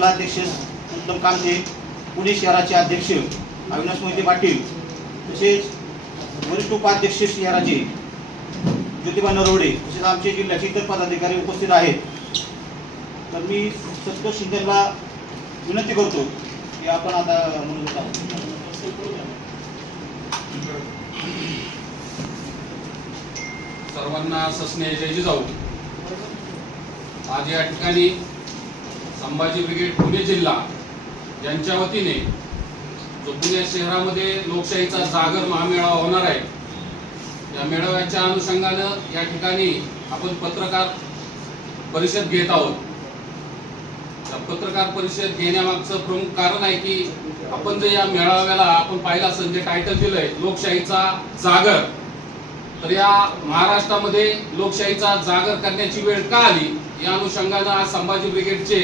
जिल्हाध्यक्ष उत्तम कांते पुणे शहराचे अध्यक्ष अविनाश मोहिते पाटील तसेच वरिष्ठ उपाध्यक्ष शहराचे ज्योतिबा नरवडे तसेच आमचे जिल्ह्याचे इतर पदाधिकारी उपस्थित आहेत तर मी संतोष शिंदेला विनंती करतो की आपण आता म्हणून आहोत सर्वांना सस्ने जाऊ आज या ठिकाणी संभाजी ब्रिगेड पुणे जिल्हा यांच्या वतीने जो पुणे शहरामध्ये लोकशाहीचा जागर महामेळावा होणार आहे या मेळाव्याच्या अनुषंगानं या ठिकाणी आपण पत्रकार परिषद घेत आहोत पत्रकार परिषद घेण्यामागचं प्रमुख कारण आहे की आपण जर या मेळाव्याला आपण पाहिला असेल जे टायटल दिलंय लोकशाहीचा जागर तर या महाराष्ट्रामध्ये लोकशाहीचा जागर करण्याची वेळ का आली या अनुषंगानं आज संभाजी ब्रिगेडचे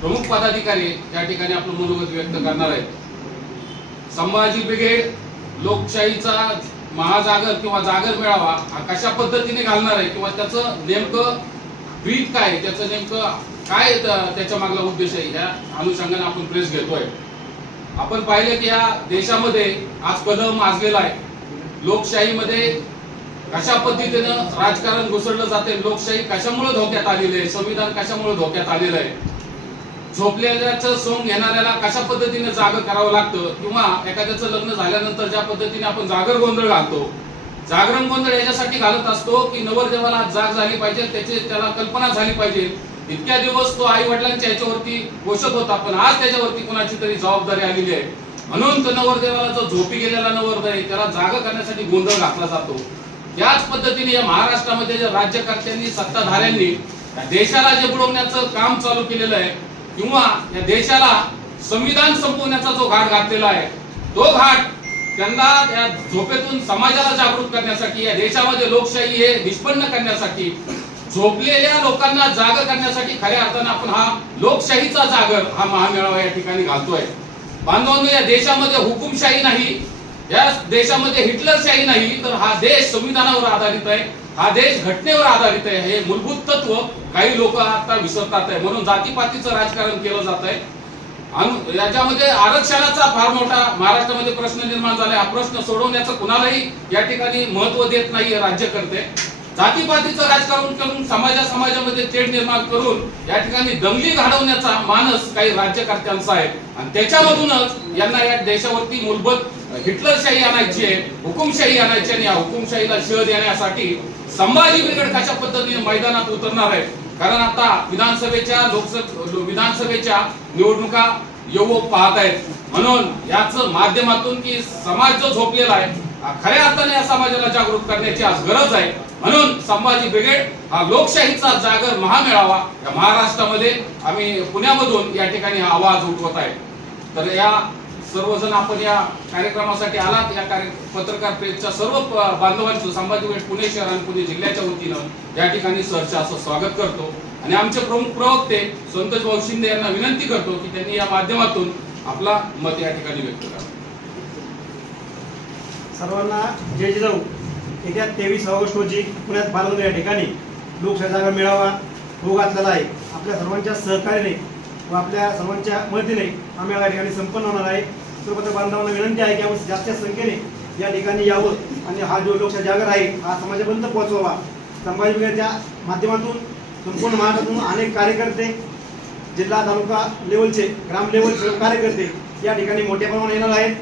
प्रमुख पदाधिकारी त्या ठिकाणी आपलं मनोगत व्यक्त करणार आहेत संभाजी ब्रिगेड लोकशाहीचा महाजागर किंवा जागर मेळावा हा कशा पद्धतीने घालणार आहे किंवा त्याचं नेमकं ब्रीद काय त्याचं नेमकं काय त्याच्या मागला उद्देश आहे या अनुषंगाने आपण प्रेस घेतोय आपण पाहिलं की या देशामध्ये आज कलम माजलेला आहे लोकशाहीमध्ये कशा पद्धतीनं राजकारण घुसळलं जाते लोकशाही कशामुळे धोक्यात आलेली आहे संविधान कशामुळे धोक्यात आलेलं आहे झोपलेल्याचं सोंग घेणाऱ्याला कशा पद्धतीने जाग करावं लागतं किंवा एखाद्याचं लग्न झाल्यानंतर ज्या पद्धतीने आपण जागर गोंधळ घालतो जागरण गोंधळ याच्यासाठी घालत असतो की नवरदेवाला जाग झाली पाहिजे त्याचे त्याला कल्पना झाली पाहिजे इतक्या दिवस तो आई वडिलांच्या याच्यावरती पोषक होता पण आज त्याच्यावरती कोणाची तरी जबाबदारी आलेली आहे म्हणून तो नवरदेवाला जो झोपी गेलेला नवरदेव त्याला जाग करण्यासाठी गोंधळ घातला जातो याच पद्धतीने या महाराष्ट्रामध्ये राज्यकर्त्यांनी सत्ताधाऱ्यांनी देशाला जे बुडवण्याचं काम चालू केलेलं आहे किंवा या देशाला संविधान संपवण्याचा जो घाट घातलेला आहे तो घाट त्यांना या झोपेतून समाजाला जागृत करण्यासाठी या देशामध्ये लोकशाही हे निष्पन्न करण्यासाठी झोपलेल्या लोकांना जाग करण्यासाठी खऱ्या अर्थानं आपण हा लोकशाहीचा जागर हा महामेळावा या ठिकाणी घालतोय बांधवांनो या देशामध्ये हुकुमशाही नाही या देशामध्ये हिटलरशाही नाही तर हा देश संविधानावर आधारित आहे हा देश घटनेवर आधारित आहे हे मूलभूत तत्व काही लोक आता विसरतात आहे म्हणून जातीपातीचं राजकारण केलं जात आहे याच्यामध्ये आरक्षणाचा फार मोठा महाराष्ट्रामध्ये प्रश्न निर्माण झाला हा प्रश्न सोडवण्याचं कुणालाही या ठिकाणी महत्व देत नाही राज्य करते जातीपातीचं राजकारण करून समाजा समाजामध्ये थेट निर्माण करून या ठिकाणी दंगली घडवण्याचा मानस काही राज्यकर्त्यांचा आहे आणि त्याच्यामधूनच यांना या देशावरती मूलभूत हिटलरशाही आणायची आहे हुकुमशाही आणायची आणि या हुकुमशाहीला शह देण्यासाठी संभाजी ब्रिगेड कशा पद्धतीने मैदानात उतरणार आहे कारण आता विधानसभेच्या लोकसभा विधानसभेच्या निवडणुका येऊ पाहत आहेत म्हणून याच माध्यमातून की समाज जो झोपलेला आहे खऱ्या अर्थाने या समाजाला जागृत करण्याची आज गरज आहे म्हणून संभाजी ब्रिगेड हा लोकशाहीचा जागर महामेळावा या महाराष्ट्रामध्ये आम्ही पुण्यामधून या ठिकाणी आवाज उठवत आहे तर या सर्वजण आपण या कार्यक्रमासाठी आलात या कार्य पत्रकार पेजच्या सर्व बांधवांचं संभाजी पुणे शहर आणि पुणे जिल्ह्याच्या वतीनं या ठिकाणी सरचं असं स्वागत करतो आणि आमचे प्रमुख प्रवक्ते संतोष भाऊ शिंदे यांना विनंती करतो की त्यांनी या माध्यमातून आपला मत या ठिकाणी व्यक्त करा सर्वांना जय जाऊ येत्या तेवीस ऑगस्ट रोजी पुण्यात बांधून या ठिकाणी लोकशाही जागा मिळावा रोग घातलेला आहे आपल्या सर्वांच्या सहकार्याने व आपल्या सर्वांच्या मदतीने आम्ही या ठिकाणी संपन्न होणार आहे सर्वत्र बांधवांना विनंती आहे की आपण जास्त संख्येने या ठिकाणी यावं आणि हा जो लोकशाही जागर आहे हा समाजापर्यंत पोहोचवावा संभाजीनगरच्या माध्यमातून संपूर्ण महाराष्ट्रातून अनेक कार्यकर्ते जिल्हा तालुका लेवलचे ग्राम लेवलचे कार्यकर्ते या ठिकाणी मोठ्या प्रमाणात येणार आहेत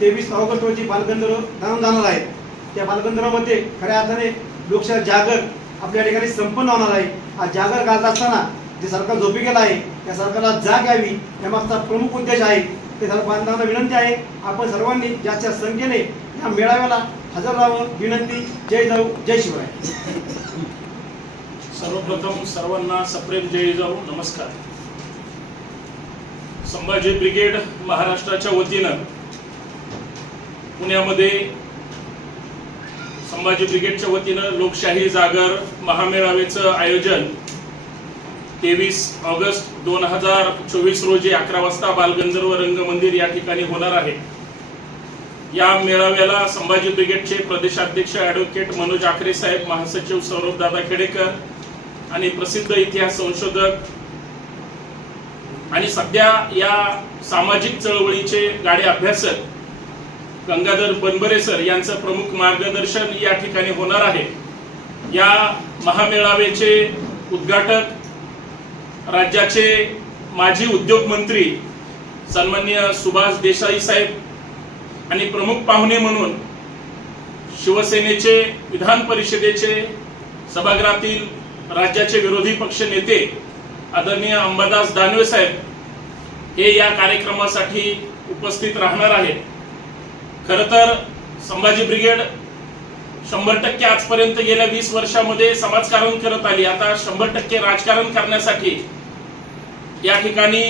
तेवीस ऑगस्ट रोजी बालगंधर्व जाणून जाणार आहेत त्या बालगंधर्वामध्ये खऱ्या अर्थाने लोकशाही जागर आपल्या ठिकाणी संपन्न होणार आहे हा जागर करत असताना जे सरकार झोपी गेलं आहे त्या सरकारला जाग यावी यामागचा प्रमुख उद्देश आहे ते सर्व बांधवांना विनंती आहे आपण सर्वांनी ज्याच्या संख्येने या मेळाव्याला हजर राहावं विनंती जय जाऊ जय शिवाय सर्वप्रथम सर्वांना सप्रेम जय जाऊ नमस्कार संभाजी ब्रिगेड महाराष्ट्राच्या वतीनं पुण्यामध्ये संभाजी ब्रिगेडच्या वतीनं लोकशाही जागर महामेळावेचं आयोजन तेवीस ऑगस्ट दोन हजार चोवीस रोजी अकरा वाजता बालगंधर्व रंग मंदिर या ठिकाणी होणार आहे या मेळाव्याला संभाजी ब्रिगेडचे प्रदेशाध्यक्ष ॲडव्होकेट मनोज आखरे साहेब महासचिव सौरभ दादा खेडेकर आणि प्रसिद्ध इतिहास संशोधक आणि सध्या या सामाजिक चळवळीचे गाडे अभ्यासक गंगाधर बनबरे सर यांचं प्रमुख मार्गदर्शन या ठिकाणी होणार आहे या महामेळाव्याचे उद्घाटक राज्याचे माजी उद्योग मंत्री सन्मान्य सुभाष देसाई साहेब आणि प्रमुख पाहुणे म्हणून शिवसेनेचे विधान परिषदेचे सभागृहातील राज्याचे विरोधी पक्ष नेते आदरणीय अंबादास दानवे साहेब हे या कार्यक्रमासाठी उपस्थित राहणार आहेत खर तर संभाजी ब्रिगेड शंभर टक्के आजपर्यंत गेल्या वीस वर्षामध्ये समाजकारण करत आली आता शंभर टक्के राजकारण करण्यासाठी या ठिकाणी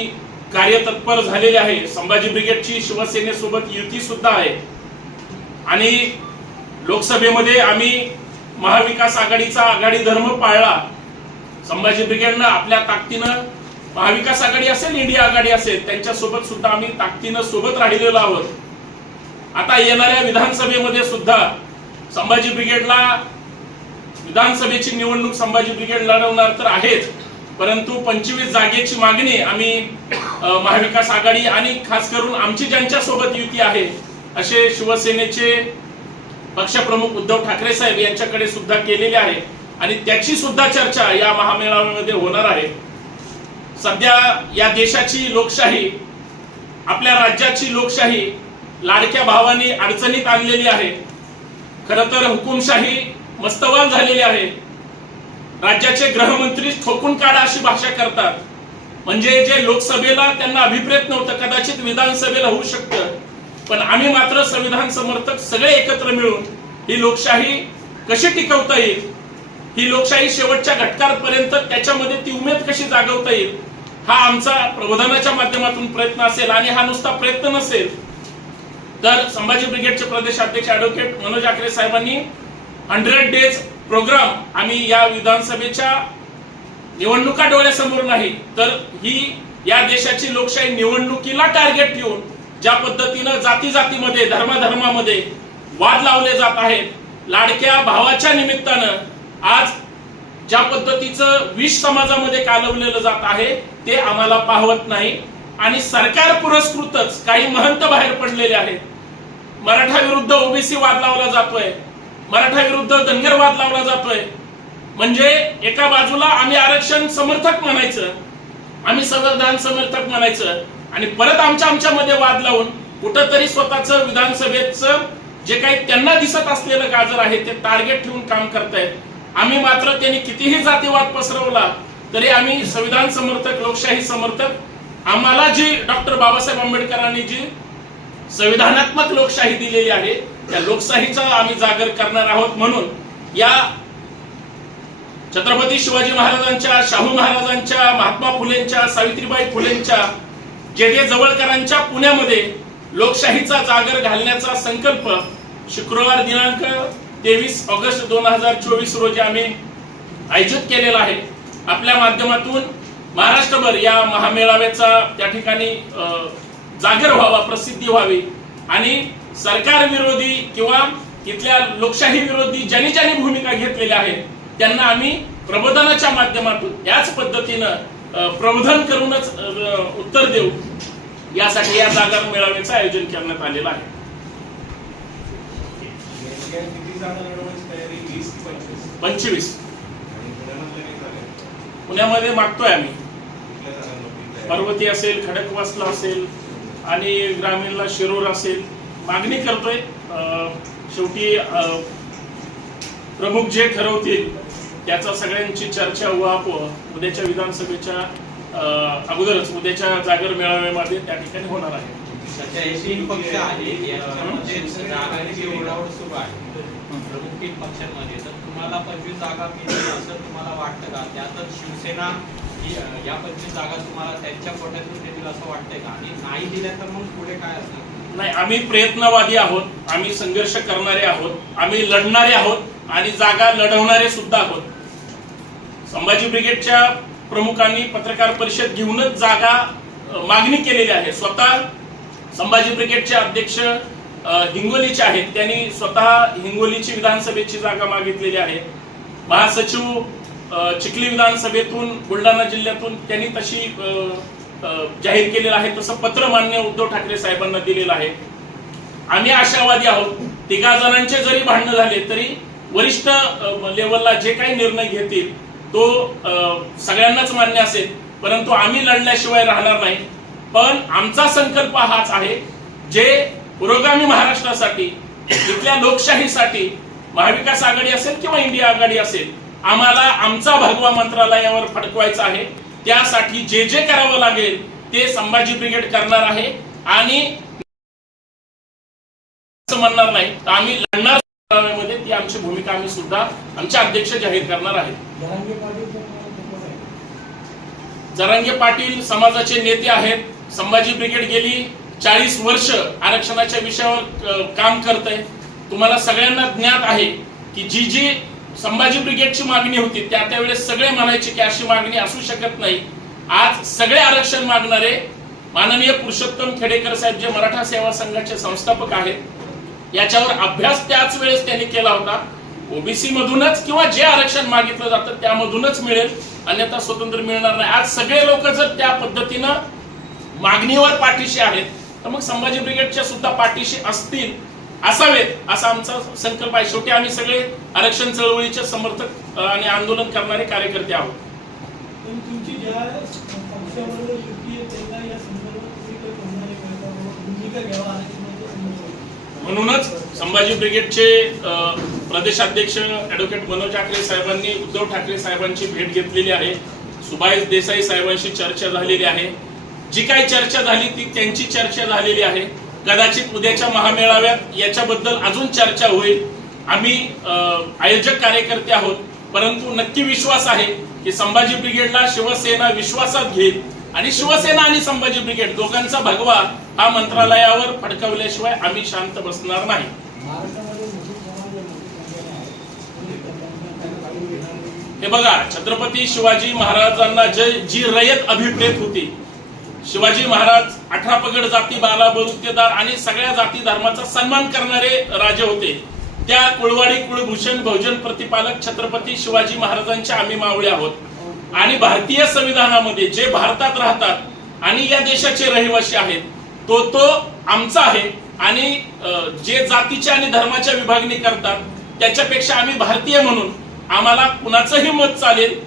कार्यतत्पर झालेले आहे संभाजी ब्रिगेडची शिवसेनेसोबत युती सुद्धा आहे आणि लोकसभेमध्ये आम्ही महाविकास आघाडीचा आघाडी धर्म पाळला संभाजी ब्रिगेडनं आपल्या ताकदीनं महाविकास आघाडी असेल इंडिया आघाडी असेल त्यांच्यासोबत सुद्धा आम्ही ताकदीनं सोबत राहिलेलो आहोत आता येणाऱ्या विधानसभेमध्ये सुद्धा संभाजी ब्रिगेडला विधानसभेची निवडणूक संभाजी ब्रिगेड लढवणार तर आहेच परंतु पंचवीस जागेची मागणी आम्ही महाविकास आघाडी आणि खास करून आमची ज्यांच्या सोबत युती आहे असे शिवसेनेचे पक्षप्रमुख उद्धव ठाकरे साहेब यांच्याकडे सुद्धा केलेली आहे आणि त्याची सुद्धा चर्चा या महामेळाव्यामध्ये होणार आहे सध्या या देशाची लोकशाही आपल्या राज्याची लोकशाही लाडक्या भावाने अडचणीत आणलेली आहे खर तर हुकुमशाही मस्तवान झालेली आहे राज्याचे गृहमंत्री ठोकून काढा अशी भाषा करतात म्हणजे जे लोकसभेला त्यांना अभिप्रेत नव्हतं कदाचित विधानसभेला होऊ शकतं पण आम्ही मात्र संविधान समर्थक सगळे एकत्र मिळून ही लोकशाही कशी टिकवता येईल ही लोकशाही शेवटच्या घटकापर्यंत त्याच्यामध्ये ती उमेद कशी जागवता येईल हा आमचा प्रबोधनाच्या माध्यमातून प्रयत्न असेल आणि हा नुसता प्रयत्न नसेल तर संभाजी ब्रिगेडचे प्रदेश अध्यक्ष अॅडव्होकेट मनोज आकरे साहेबांनी हंड्रेड डेज प्रोग्राम आम्ही या विधानसभेच्या निवडणुका डोळ्यासमोर नाही तर ही या देशाची लोकशाही निवडणुकीला टार्गेट ठेवून ज्या पद्धतीनं जाती जातीमध्ये धर्माधर्मामध्ये वाद लावले जात आहेत लाडक्या भावाच्या निमित्तानं आज ज्या पद्धतीचं विष समाजामध्ये कालवलेलं जात आहे ते आम्हाला पाहवत नाही आणि सरकार पुरस्कृतच काही महंत बाहेर पडलेले आहेत मराठा विरुद्ध ओबीसी वाद लावला जातोय मराठा विरुद्ध धनगरवाद लावला जातोय म्हणजे एका बाजूला आम्ही आरक्षण समर्थक म्हणायचं आम्ही संविधान समर्थक म्हणायचं आणि परत आमच्या आमच्यामध्ये वाद लावून कुठंतरी स्वतःच विधानसभेच जे काही त्यांना दिसत असलेलं गाजर आहे ते टार्गेट ठेवून काम करतायत आम्ही मात्र त्यांनी कितीही जातीवाद पसरवला तरी आम्ही संविधान समर्थक लोकशाही समर्थक आम्हाला जी डॉक्टर बाबासाहेब आंबेडकरांनी जी संविधानात्मक लोकशाही दिलेली आहे त्या लोकशाहीचा आम्ही जागर करणार आहोत म्हणून या छत्रपती शिवाजी महाराजांच्या शाहू महाराजांच्या महात्मा फुलेंच्या सावित्रीबाई फुलेंच्या जे जवळकरांच्या पुण्यामध्ये लोकशाहीचा जागर घालण्याचा संकल्प शुक्रवार दिनांक तेवीस ऑगस्ट दोन हजार चोवीस रोजी आम्ही आयोजित केलेला आहे आपल्या माध्यमातून महाराष्ट्रभर या महामेळाव्याचा त्या ठिकाणी जागर व्हावा प्रसिद्धी व्हावी आणि सरकार विरोधी किंवा तिथल्या लोकशाही विरोधी ज्यांनी ज्यांनी भूमिका घेतलेल्या आहेत त्यांना आम्ही प्रबोधनाच्या माध्यमातून याच पद्धतीनं प्रबोधन करूनच उत्तर देऊ यासाठी या जागा मेळाव्याचं आयोजन करण्यात आलेलं आहे पंचवीस पुण्यामध्ये मागतोय आम्ही पर्वती असेल खडकवासला असेल आणि ग्रामीणला शिरूर असेल मागणी करतोय शेवटी प्रमुख जे ठरवतील त्याचा सगळ्यांची चर्चा उहापोह उद्याच्या विधानसभेच्या अगोदरच उद्याच्या जागर मेळाव्यामध्ये त्या ठिकाणी होणार आहे आहे प्रमुख तीन पक्षांमध्ये तर तुम्हाला पंचवीस जागा मिळतील तुम्हाला वाटतं का त्यातच शिवसेना या पंचवीस जागा तुम्हाला त्यांच्या पोट्यातून देतील असं वाटतंय का आणि नाही दिल्या तर मग पुढे काय असणार नाही आम्ही प्रयत्नवादी आहोत आम्ही संघर्ष करणारे आहोत आम्ही लढणारे आहोत आणि जागा लढवणारे सुद्धा आहोत संभाजी ब्रिगेडच्या प्रमुखांनी पत्रकार परिषद घेऊनच जागा मागणी केलेली आहे स्वतः संभाजी ब्रिगेडचे अध्यक्ष हिंगोलीचे आहेत त्यांनी स्वतः हिंगोलीची विधानसभेची जागा मागितलेली आहे महासचिव चिखली विधानसभेतून बुलढाणा जिल्ह्यातून त्यांनी तशी जाहीर केलेलं आहे तसं पत्र मान्य उद्धव ठाकरे साहेबांना दिलेलं आहे आम्ही आशावादी आहोत तिघा जणांचे जरी भांडण झाले तरी वरिष्ठ लेवलला जे काही निर्णय घेतील तो सगळ्यांनाच मान्य असेल परंतु आम्ही लढल्याशिवाय राहणार नाही पण आमचा संकल्प हाच आहे जे पुरोगामी महाराष्ट्रासाठी तिथल्या लोकशाहीसाठी महाविकास आघाडी असेल किंवा इंडिया आघाडी असेल आम्हाला आमचा भगवा मंत्रालयावर फडकवायचा आहे त्यासाठी जे जे करावं लागेल ते संभाजी ब्रिगेड करणार आहे आणि असं म्हणणार नाही तर आम्ही लढणार ती आमची भूमिका आम्ही सुद्धा आमचे अध्यक्ष जाहीर करणार आहे जरांगे पाटील समाजाचे नेते आहेत संभाजी ब्रिगेड गेली चाळीस वर्ष आरक्षणाच्या विषयावर काम करत आहे तुम्हाला सगळ्यांना ज्ञात आहे की जी जी संभाजी ब्रिगेडची मागणी होती त्या त्यावेळेस सगळे म्हणायचे की अशी मागणी असू शकत नाही आज सगळे आरक्षण मागणारे माननीय पुरुषोत्तम खेडेकर साहेब जे मराठा सेवा संघाचे संस्थापक आहेत याच्यावर अभ्यास त्याच वेळेस त्यांनी केला होता ओबीसी मधूनच किंवा जे आरक्षण मागितलं जातं त्यामधूनच मिळेल अन्यथा स्वतंत्र मिळणार नाही आज सगळे लोक जर त्या पद्धतीनं मागणीवर पाठीशी आहेत तर मग संभाजी ब्रिगेडच्या सुद्धा पाठीशी असतील असावेत असा आमचा संकल्प आहे शेवटी आम्ही सगळे आरक्षण चळवळीचे समर्थक आणि आंदोलन करणारे कार्यकर्ते आहोत म्हणूनच संभाजी ब्रिगेडचे प्रदेशाध्यक्ष ॲडव्होकेट मनोज ठाकरे साहेबांनी उद्धव ठाकरे साहेबांची भेट घेतलेली आहे सुभाष देसाई साहेबांशी चर्चा झालेली आहे जी काय चर्चा झाली ती त्यांची चर्चा झालेली आहे कदाचित उद्याच्या महामेळाव्यात याच्याबद्दल अजून चर्चा होईल आम्ही आयोजक कार्यकर्ते आहोत परंतु नक्की विश्वास आहे की संभाजी ब्रिगेडला शिवसेना विश्वासात घेईल आणि शिवसेना आणि संभाजी ब्रिगेड दोघांचा भगवा हा मंत्रालयावर फडकवल्याशिवाय आम्ही शांत बसणार नाही हे बघा छत्रपती शिवाजी महाराजांना जय जी रयत अभिप्रेत होती शिवाजी महाराज अठरा पगड जाती बाला बलुतेदार आणि सगळ्या जाती धर्माचा सन्मान करणारे राजे होते त्या कुळवाडी कुळभूषण बहुजन प्रतिपालक छत्रपती शिवाजी महाराजांच्या आम्ही मावळे आहोत आणि भारतीय संविधानामध्ये जे भारतात राहतात आणि या देशाचे रहिवासी आहेत तो तो आमचा आहे आणि जे जातीच्या आणि धर्माच्या विभागणी करतात त्याच्यापेक्षा आम्ही भारतीय म्हणून आम्हाला कुणाचंही मत चालेल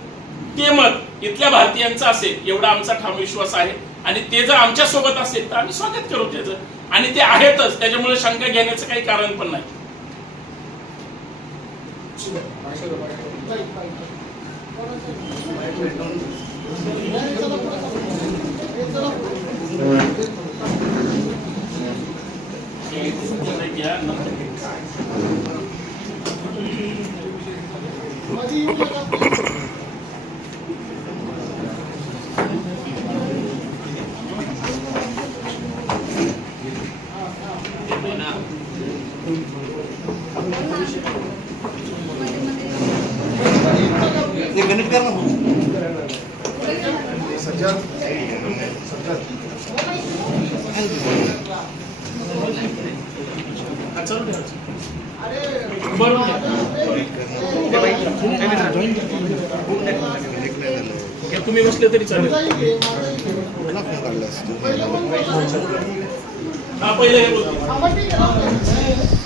ते मत इथल्या भारतीयांचं असेल एवढा आमचा ठाम विश्वास आहे आणि ते जर आमच्या सोबत असेल तर आम्ही स्वागत करू त्याचं आणि ते आहेतच त्याच्यामुळे शंका घेण्याचं काही कारण पण नाही चल रहा अरे बरो तुम्ही बसले तरी चालेल मला फोन हा पहिले हे बोलतो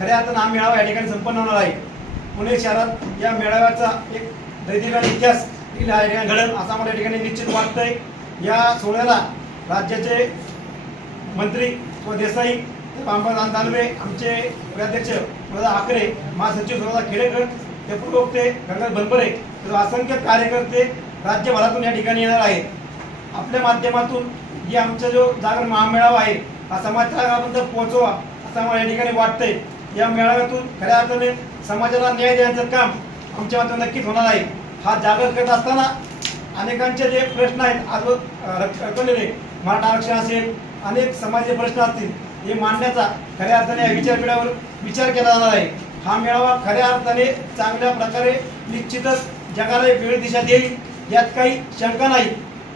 खऱ्या अर्थानं हा मेळावा या ठिकाणी संपन्न होणार आहे पुणे शहरात या मेळाव्याचा एक दैदिकान इतिहास या ठिकाणी घडल असा मला या ठिकाणी निश्चित वाटतंय या सोहळ्याला राज्याचे मंत्री व देसाई अंबादान दानवे आमचे उपाध्यक्ष प्रदा आकरे महासचिव सुरदा खेडेकर ते पूर्वोक्ते गंगाधर तर असंख्य कार्यकर्ते राज्यभरातून या ठिकाणी येणार आहेत आपल्या माध्यमातून ही आमचा जो जागर महामेळावा आहे हा समाजापर्यंत पोहोचवा असं मला या ठिकाणी वाटतंय या मेळाव्यातून खऱ्या अर्थाने समाजाला न्याय देण्याचं काम आमच्या मते नक्कीच होणार आहे हा जागर करत असताना अनेकांचे जे प्रश्न आहेत आज रक्कलेले मराठा आरक्षण असेल अनेक समाजाचे प्रश्न असतील हे मांडण्याचा खऱ्या अर्थाने या विचारपीठावर विचार केला जाणार आहे हा मेळावा खऱ्या अर्थाने चांगल्या प्रकारे निश्चितच जगाला एक वेळ दिशा देईल यात काही शंका नाही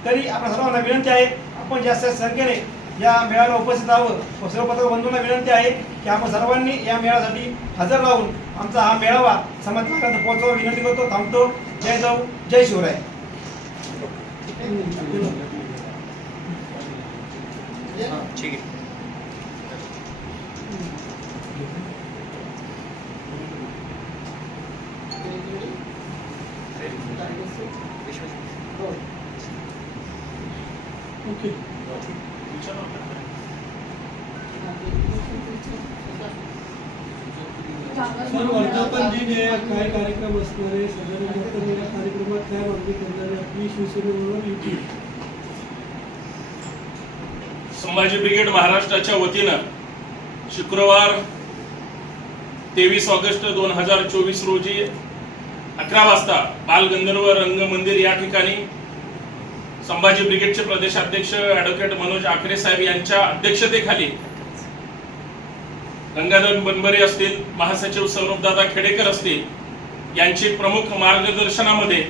तरी आपल्या सर्वांना विनंती आहे आपण जास्त संख्येने या मेळाला उपस्थित आहोत व सर्व बंधूंना विनंती आहे की आपण सर्वांनी या मेळ्यासाठी हजर राहून आमचा हा मेळावा समाजपर्यंत पोहोचवा विनंती करतो थांबतो जय जाऊ जय शिवराय ठीक आहे हो. सर वर्धापन दिन आहे काय कार्यक्रम असणार आहे साधारण या कार्यक्रमात काय मागणी करणार आहे आपली शिवसेनेबरोबर युती संभाजी ब्रिगेड महाराष्ट्राच्या वतीनं शुक्रवार तेवीस ऑगस्ट दोन हजार चोवीस रोजी अकरा वाजता बालगंधर्व रंग मंदिर या ठिकाणी संभाजी ब्रिगेडचे अध्यक्ष अॅडव्होकेट मनोज आखरे साहेब यांच्या अध्यक्षतेखाली गंगाधर बनबरे असतील महासचिव दादा खेडेकर असतील यांचे प्रमुख मार्गदर्शनामध्ये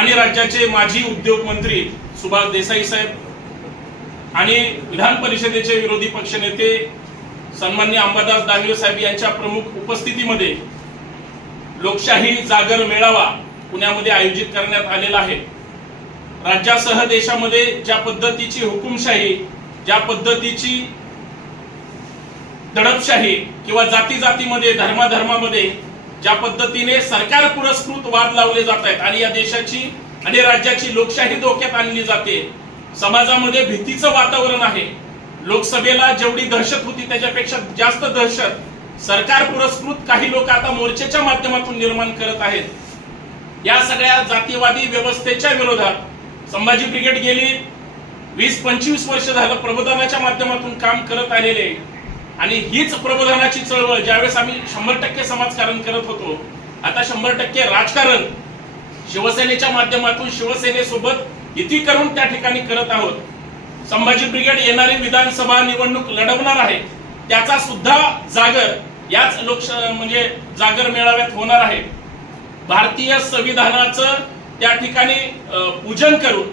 आणि राज्याचे माजी उद्योग मंत्री सुभाष देसाई साहेब आणि विधान परिषदेचे विरोधी पक्षनेते सन्मान्य अंबादास दानवे साहेब यांच्या प्रमुख उपस्थितीमध्ये लोकशाही जागर मेळावा पुण्यामध्ये आयोजित करण्यात आलेला आहे राज्यासह देशामध्ये ज्या पद्धतीची हुकुमशाही ज्या पद्धतीची दडपशाही किंवा जाती जातीमध्ये धर्माधर्मामध्ये ज्या पद्धतीने सरकार पुरस्कृत वाद लावले जात आहेत आणि या देशाची आणि राज्याची लोकशाही धोक्यात आणली जाते समाजामध्ये भीतीचं वातावरण आहे लोकसभेला जेवढी दहशत होती त्याच्यापेक्षा जास्त दहशत सरकार पुरस्कृत काही लोक आता मोर्चेच्या माध्यमातून निर्माण करत आहेत या सगळ्या जातीवादी व्यवस्थेच्या विरोधात संभाजी ब्रिगेड गेली वीस पंचवीस वर्ष झालं प्रबोधनाच्या माध्यमातून काम करत आलेले आणि हीच प्रबोधनाची चळवळ ज्यावेळेस आम्ही शंभर टक्के समाजकारण करत होतो आता शंभर टक्के राजकारण शिवसेनेच्या माध्यमातून शिवसेनेसोबत युती करून त्या ठिकाणी करत आहोत संभाजी ब्रिगेड येणारी विधानसभा निवडणूक लढवणार आहे त्याचा सुद्धा जागर याच लोकश म्हणजे जागर मेळाव्यात होणार आहे भारतीय संविधानाचं त्या ठिकाणी पूजन करून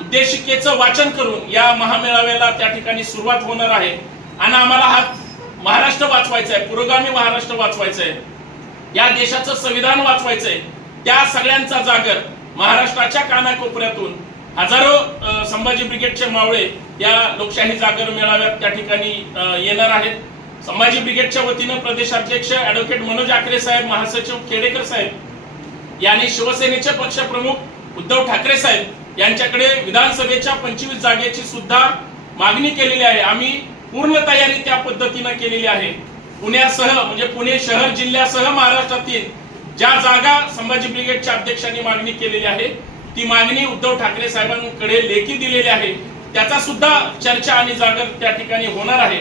उद्देशिकेचं वाचन करून या महामेळाव्याला त्या ठिकाणी सुरुवात होणार आहे आणि आम्हाला हा महाराष्ट्र वाचवायचा आहे पुरोगामी महाराष्ट्र वाचवायचा आहे या देशाचं संविधान वाचवायचं आहे त्या सगळ्यांचा जागर महाराष्ट्राच्या कानाकोपऱ्यातून हजारो संभाजी ब्रिगेडचे मावळे या लोकशाही जागर मेळाव्यात त्या ठिकाणी येणार आहेत संभाजी ब्रिगेडच्या वतीनं प्रदेशाध्यक्ष अॅडव्होकेट मनोज आकरे साहेब महासचिव खेडेकर साहेब यांनी शिवसेनेचे पक्षप्रमुख उद्धव ठाकरे साहेब यांच्याकडे विधानसभेच्या पंचवीस जागेची सुद्धा मागणी केलेली आहे आम्ही पूर्ण तयारी त्या पद्धतीनं केलेली आहे पुण्यासह म्हणजे पुणे शहर जिल्ह्यासह महाराष्ट्रातील ज्या जागा संभाजी ब्रिगेडच्या अध्यक्षांनी मागणी केलेली आहे ती मागणी उद्धव ठाकरे साहेबांकडे लेखी दिलेली आहे त्याचा सुद्धा चर्चा आणि जागर त्या ठिकाणी होणार आहे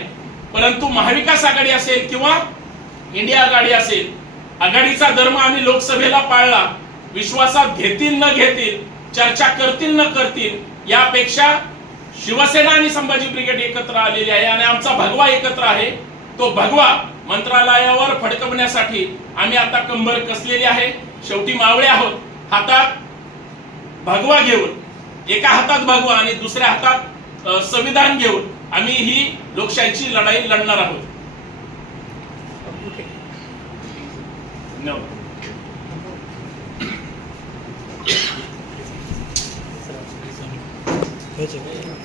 परंतु महाविकास आघाडी असेल किंवा इंडिया आघाडी असेल आघाडीचा धर्म आम्ही लोकसभेला पाळला विश्वासात घेतील न घेतील चर्चा करतील न करतील यापेक्षा शिवसेना आणि संभाजी ब्रिगेड एकत्र आलेली आहे आणि आमचा भगवा एकत्र आहे तो भगवा मंत्रालयावर फडकवण्यासाठी आम्ही आता कंबर कसलेली आहे शेवटी मावळे आहोत हातात भगवा घेऊन एका हातात भगवा आणि दुसऱ्या हातात संविधान घेऊन आम्ही ही लोकशाहीची लढाई लढणार आहोत No. Thank